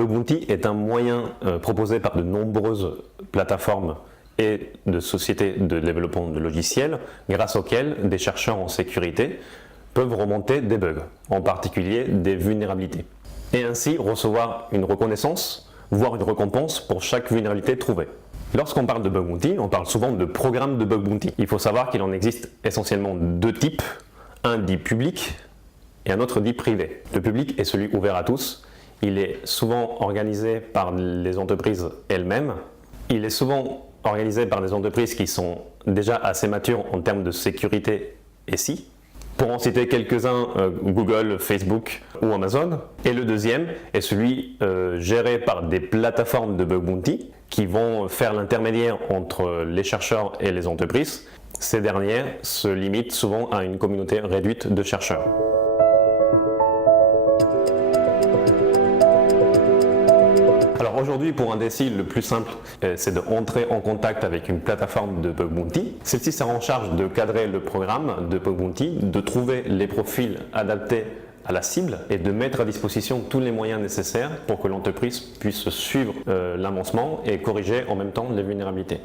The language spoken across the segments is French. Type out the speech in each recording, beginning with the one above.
bug bounty est un moyen proposé par de nombreuses plateformes et de sociétés de développement de logiciels grâce auxquelles des chercheurs en sécurité peuvent remonter des bugs, en particulier des vulnérabilités, et ainsi recevoir une reconnaissance, voire une récompense pour chaque vulnérabilité trouvée. Lorsqu'on parle de bug bounty, on parle souvent de programme de bug bounty. Il faut savoir qu'il en existe essentiellement deux types, un dit public et un autre dit privé. Le public est celui ouvert à tous. Il est souvent organisé par les entreprises elles-mêmes. Il est souvent organisé par des entreprises qui sont déjà assez matures en termes de sécurité SI. Pour en citer quelques-uns, Google, Facebook ou Amazon. Et le deuxième est celui géré par des plateformes de bug bounty qui vont faire l'intermédiaire entre les chercheurs et les entreprises. Ces dernières se limitent souvent à une communauté réduite de chercheurs. Alors aujourd'hui, pour un défi, le plus simple, c'est de entrer en contact avec une plateforme de bug bounty. Celle-ci sera en charge de cadrer le programme de bug bounty, de trouver les profils adaptés à la cible et de mettre à disposition tous les moyens nécessaires pour que l'entreprise puisse suivre l'avancement et corriger en même temps les vulnérabilités.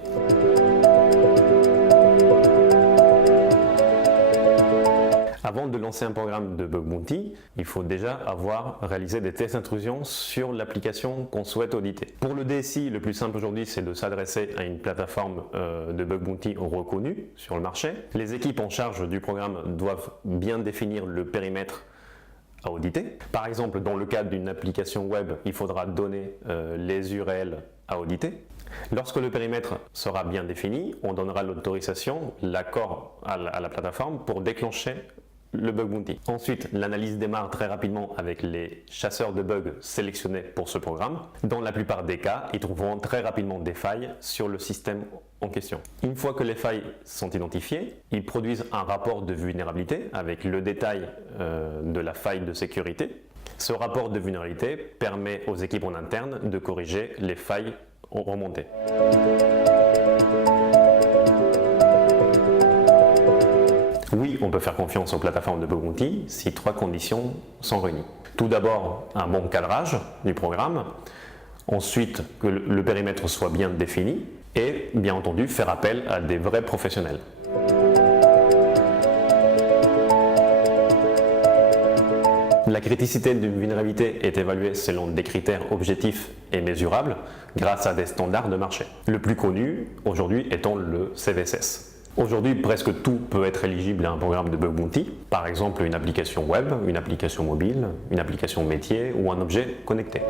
Avant de lancer un programme de bug bounty, il faut déjà avoir réalisé des tests d'intrusion sur l'application qu'on souhaite auditer. Pour le DSI, le plus simple aujourd'hui, c'est de s'adresser à une plateforme de bug bounty reconnue sur le marché. Les équipes en charge du programme doivent bien définir le périmètre à auditer. Par exemple, dans le cadre d'une application web, il faudra donner les URL à auditer. Lorsque le périmètre sera bien défini, on donnera l'autorisation, l'accord à la plateforme pour déclencher le bug bounty. Ensuite, l'analyse démarre très rapidement avec les chasseurs de bugs sélectionnés pour ce programme. Dans la plupart des cas, ils trouveront très rapidement des failles sur le système en question. Une fois que les failles sont identifiées, ils produisent un rapport de vulnérabilité avec le détail de la faille de sécurité. Ce rapport de vulnérabilité permet aux équipes en interne de corriger les failles remontées. Oui, on peut faire confiance aux plateformes de bug bounty si trois conditions sont réunies. Tout d'abord, un bon cadrage du programme. Ensuite, que le périmètre soit bien défini. Et, bien entendu, faire appel à des vrais professionnels. La criticité d'une vulnérabilité est évaluée selon des critères objectifs et mesurables grâce à des standards de marché. Le plus connu aujourd'hui étant le CVSS. Aujourd'hui, presque tout peut être éligible à un programme de bug bounty, par exemple une application web, une application mobile, une application métier ou un objet connecté.